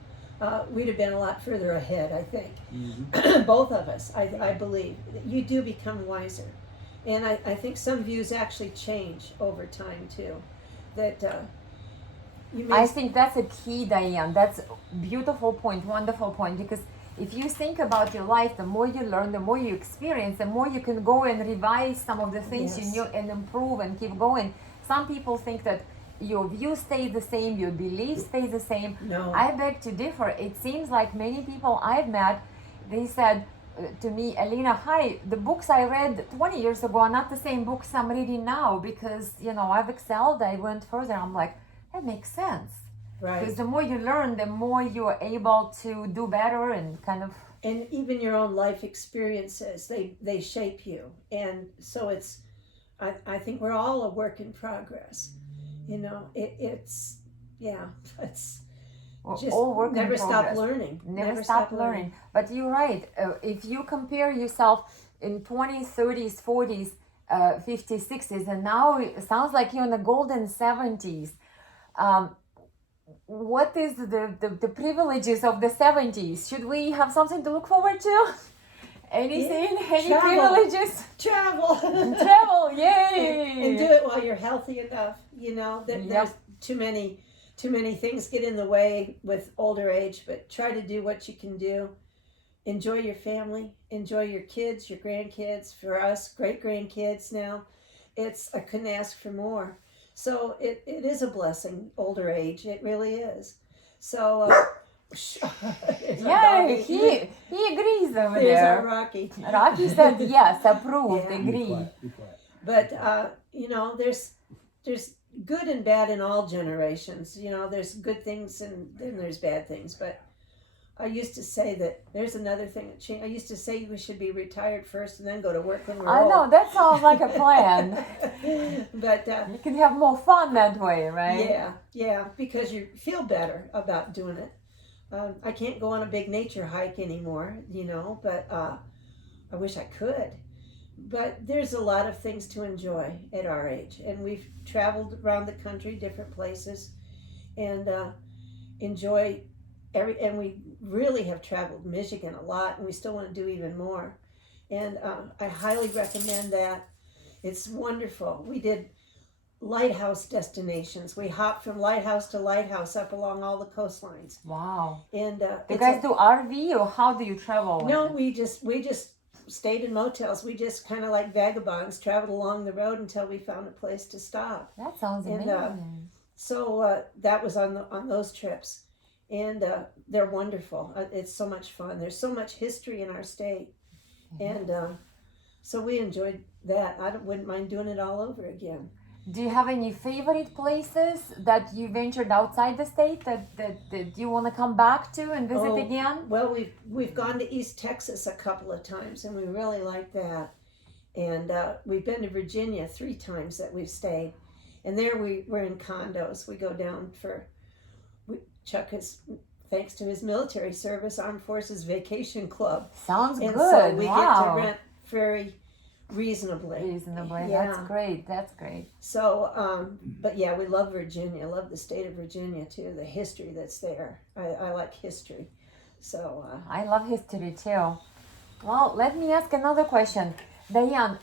we'd have been a lot further ahead, I think. Mm-hmm. Both of us, I believe. You do become wiser. And I think some views actually change over time, too. That I think that's a key, Diane. That's a beautiful point, wonderful point, because if you think about your life, the more you learn, the more you experience, the more you can go and revise some of the things you Yes. knew and improve and keep going. Some people think that your view stays the same, your beliefs stay the same. No. I beg to differ. It seems like many people I've met, they said to me, Elena, hi, the books I read 20 years ago are not the same books I'm reading now, because, I've excelled, I went further. I'm like, that makes sense. Right. Because the more you learn, the more you're able to do better and kind of. And even your own life experiences, they shape you. And so I think we're all a work in progress. It's We're just all work in never stop progress. learning. Never stop learning. But you're right. If you compare yourself in 20s, 30s, 40s, 50s, 60s, and now it sounds like you're in the golden 70s. What is the privileges of the 70s? Should we have something to look forward to? Anything? Any Travel. privileges? Travel. Travel, yay! And do it while you're healthy enough. You know, Yep. there's too many things get in the way with older age, but try to do what you can do. Enjoy your family, enjoy your kids, your grandkids. For us, great grandkids now, I couldn't ask for more. So it is a blessing, older age. It really is. So, Yeah, he agrees over There's there. our Rocky. Rocky said yes, approved, Yeah. Be agree. quiet, be quiet. But you know, there's good and bad in all generations. You know, there's good things and then there's bad things. But I used to say that there's another thing that changed. I used to say we should be retired first and then go to work when we're I old. know, that sounds like a plan. But You can have more fun that way, right? yeah, because you feel better about doing it. I can't go on a big nature hike anymore, you know, but I wish I could. But there's a lot of things to enjoy at our age, and we've traveled around the country, different places, and enjoy and we really have traveled Michigan a lot, and we still want to do even more. And I highly recommend that. It's wonderful. We did lighthouse destinations. We hopped from lighthouse to lighthouse up along all the coastlines. Wow. And Do you guys do RV or how do you travel? no, we just stayed in motels. We just kind of like vagabonds traveled along the road until we found a place to stop. That sounds And, amazing. So that was on those trips, and they're wonderful. It's so much fun. There's so much history in our state, and so we enjoyed that. I wouldn't mind doing it all over again. Do you have any favorite places that you ventured outside the state that you want to come back to and visit again? Well, we've gone to East Texas a couple of times, and we really like that. And we've been to Virginia 3 times that we've stayed. And there we're in condos. We go down Chuck is, thanks to his military service, Armed Forces Vacation Club. Sounds And good. so we Wow. get to rent very reasonably. Reasonably. Yeah. That's great. That's great. So, but yeah, we love Virginia. I love the state of Virginia too, the history that's there. I like history. So, I love history too. Well, let me ask another question. Diane,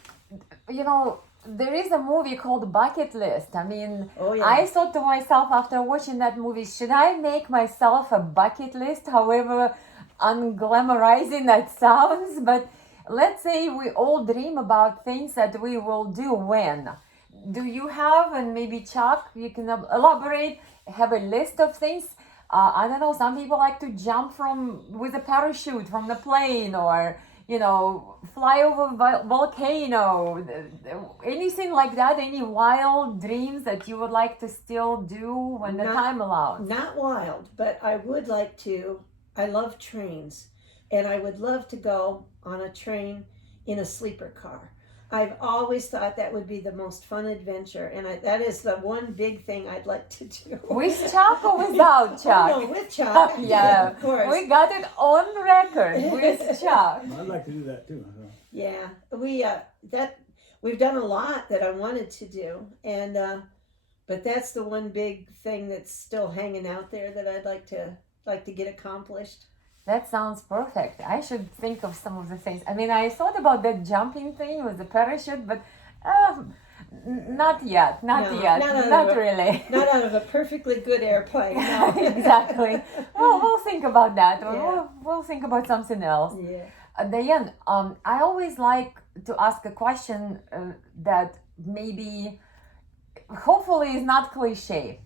you know, there is a movie called Bucket List. I mean, oh yeah. I thought to myself after watching that movie, should I make myself a bucket list, however unglamorizing that sounds? But let's say we all dream about things that we will do when. Do you have, and maybe Chuck, you can elaborate, have a list of things? I don't know, some people like to jump with a parachute from the plane, or, you know, fly over a volcano, anything like that, any wild dreams that you would like to still do when the time allows? Not wild, but I would like to. I love trains, and I would love to go on a train in a sleeper car. I've always thought that would be the most fun adventure, and that is the one big thing I'd like to do. With Chuck or without Chuck? Oh, no, with Chuck. Yeah, of course. we got it on record with Chuck. I'd like to do that too. So. Yeah, we've done a lot that I wanted to do, and but that's the one big thing that's still hanging out there that I'd like to get accomplished. That sounds perfect. I should think of some of the things. I mean, I thought about that jumping thing with the parachute, but not yet. Not really. Not out of a perfectly good airplane. No. Exactly. Well, we'll think about that. Yeah. We'll think about something else. Yeah. Diane, I always like to ask a question that maybe, hopefully, is not cliche.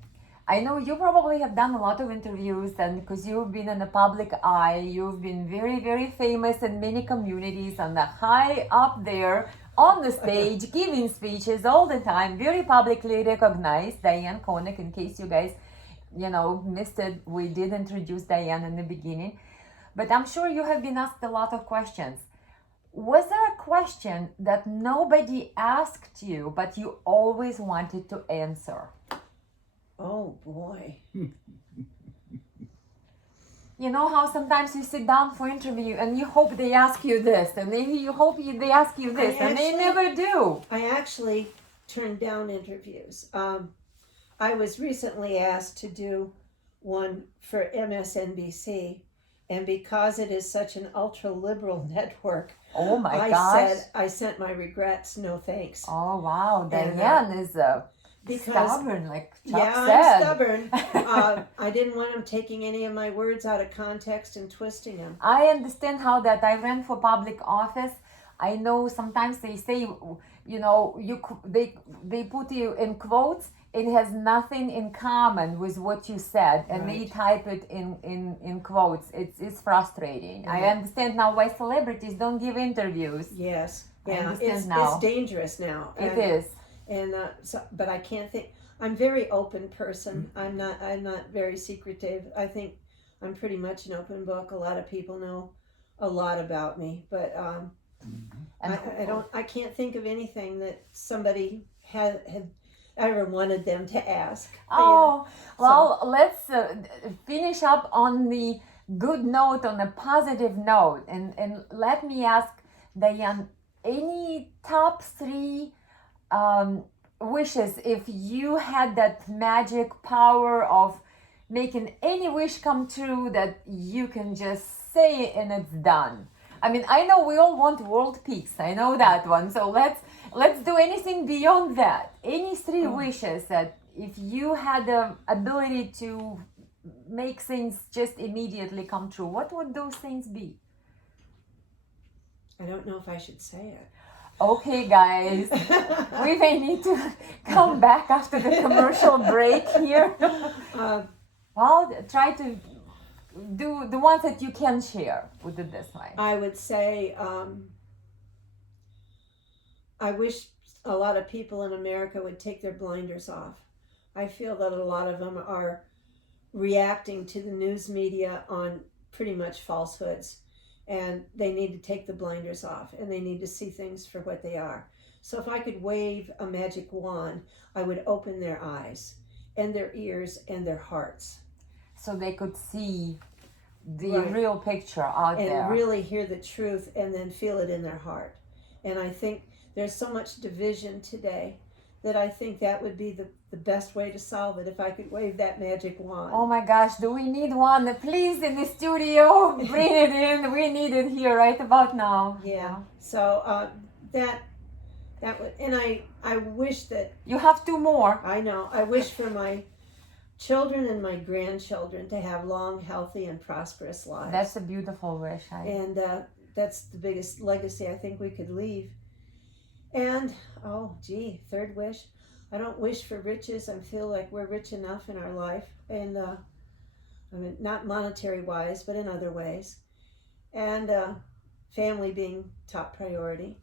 I know you probably have done a lot of interviews, and because you've been in the public eye, you've been very, very famous in many communities, and high up there on the stage, giving speeches all the time, very publicly recognized. Diane Koenig, in case you guys, missed it, we did introduce Diane in the beginning. But I'm sure you have been asked a lot of questions. Was there a question that nobody asked you, but you always wanted to answer? Oh boy. You know how sometimes you sit down for interview and you hope they ask you this, and then you hope they ask you this, and they never do. I actually turned down interviews. I was recently asked to do one for MSNBC, and because it is such an ultra liberal network, Oh my gosh! I sent my regrets. No thanks. Oh wow, And, Diane is because stubborn, like Chuck yeah, said. I'm stubborn. I didn't want them taking any of my words out of context and twisting them. I understand how that. I ran for public office. I know sometimes they say, you know, they put you in quotes. It has nothing in common with what you said, and Right. they type it in quotes. It's frustrating. I Right. understand now why celebrities don't give interviews. Yes, I yeah, understand now. it's dangerous now. It is. And so, but I can't think. I'm a very open person. I'm not very secretive. I think I'm pretty much an open book. A lot of people know a lot about me, but And I can't think of anything that somebody had ever wanted them to ask. Oh, well, let's finish up on the good note, on a positive note. And let me ask Diane, any top three wishes if you had that magic power of making any wish come true that you can just say and it's done? I mean, I know we all want world peace. I know that one. So let's do anything beyond that. Any three wishes that if you had the ability to make things just immediately come true, what would those things be? I don't know if I should say it. Okay, guys, we may need to come back after the commercial break here. Well, try to do the ones that you can share. Put it this way. I would say I wish a lot of people in America would take their blinders off. I feel that a lot of them are reacting to the news media on pretty much falsehoods, and they need to take the blinders off and they need to see things for what they are. So if I could wave a magic wand, I would open their eyes and their ears and their hearts. So they could see the Right. real picture out And there. really hear the truth and then feel it in their heart. And I think there's so much division today that I think that would be the best way to solve it if I could wave that magic wand. Oh my gosh, do we need one? Please, in the studio, bring it in. We need it here right about now. Yeah. So that would, and I wish that, You have two more. I know, I wish for my children and my grandchildren to have long, healthy, and prosperous lives. That's a beautiful wish. And that's the biggest legacy I think we could leave. And third wish, I don't wish for riches. I feel like we're rich enough in our life, and I mean, not monetary wise, but in other ways. And family being top priority.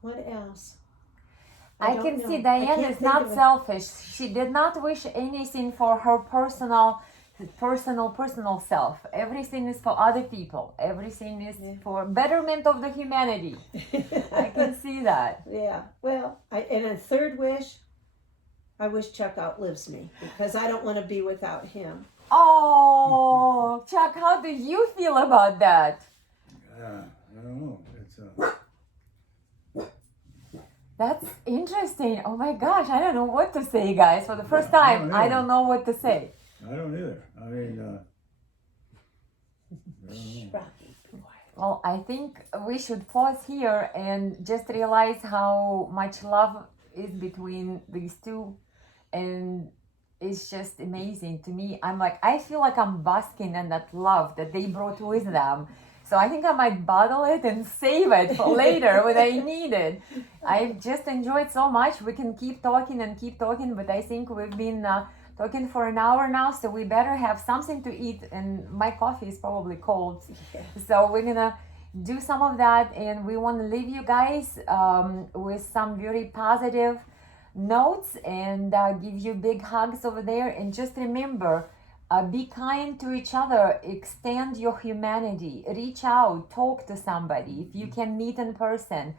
What else? I don't can know. see I Diane can't is think not of it. selfish. She did not wish anything for her personal self. Everything is for other people. Everything is for betterment of the humanity. I can see that. Yeah. Well, and a third wish, I wish Chuck outlives me because I don't want to be without him. Oh, Chuck, how do you feel about that? I don't know. It's That's interesting. Oh my gosh, I don't know what to say, guys. For the first time, I don't know what to say. I don't either. I mean, I don't know. Well, I think we should pause here and just realize how much love is between these two. And it's just amazing to me. I feel like I'm basking in that love that they brought with them. So I think I might bottle it and save it for later when I need it. I've just enjoyed so much. We can keep talking, but I think we've been talking for an hour now, so we better have something to eat, and my coffee is probably cold. So we're gonna do some of that, and we want to leave you guys with some very positive notes and give you big hugs over there. And just remember, be kind to each other, extend your humanity, reach out, talk to somebody. If you can meet in person,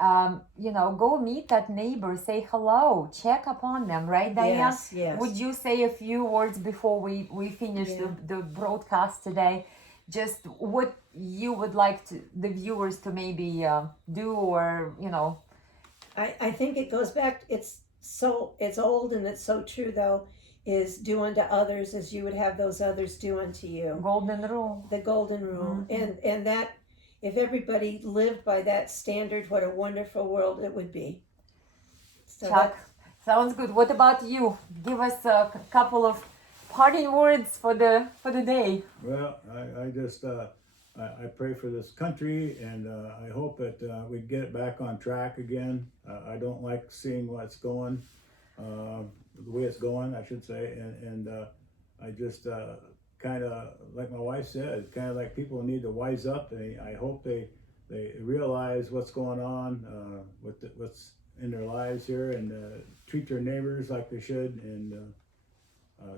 go meet that neighbor, say hello, check upon them, right, Diane? Yes. Would you say a few words before we finish the broadcast today? Just what you would like the viewers to maybe do, or I think it goes back, it's old and it's so true though, is do unto others as you would have those others do unto you. golden rule. The golden rule. And that, if everybody lived by that standard, what a wonderful world it would be. So Chuck, sounds good. What about you? Give us a couple of parting words for the day. Well, I just I pray for this country, and I hope that we get it back on track again. I don't like seeing what's going, the way it's going, I should say, and I just kind of, like my wife said, kind of like people need to wise up. I hope they realize what's going on, what's in their lives here, and treat their neighbors like they should, and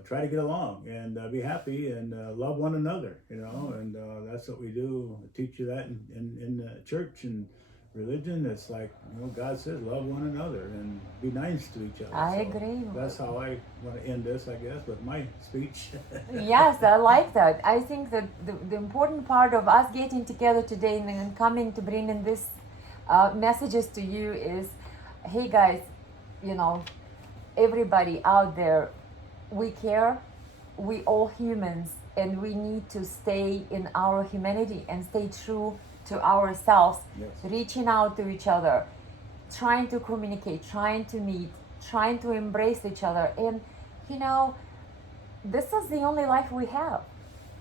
try to get along and be happy and love one another, and that's what we do. Teach you that in the church and religion. It's like, God says, love one another and be nice to each other. I agree. That's how I want to end this, I guess, with my speech. Yes, I like that. I think that the important part of us getting together today and coming to bring in this messages to you is, hey guys, everybody out there, we care, we all humans, and we need to stay in our humanity and stay true to ourselves. Yes. Reaching out to each other, trying to communicate, trying to meet, trying to embrace each other. And this is the only life we have.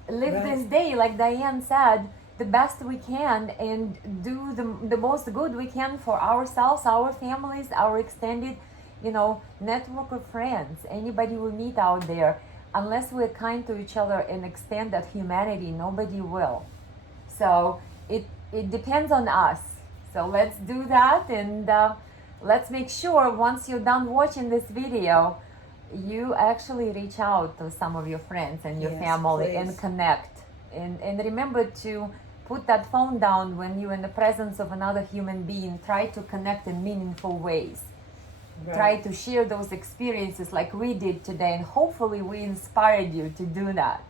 Live Right. this day, like Diane said, the best we can, and do the most good we can for ourselves, our families, our extended network of friends, anybody we meet out there. Unless we're kind to each other and extend that humanity, nobody will. So it depends on us. So let's do that, and let's make sure once you're done watching this video, you actually reach out to some of your friends and your Yes, family please. and connect. And remember to put that phone down when you're in the presence of another human being. Try to connect in meaningful ways. Right. Try to share those experiences like we did today, and hopefully we inspired you to do that.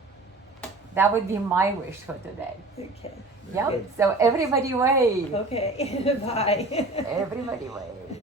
That would be my wish for today. Okay. Yep. Good. So everybody wave. Okay. Bye. Everybody wave.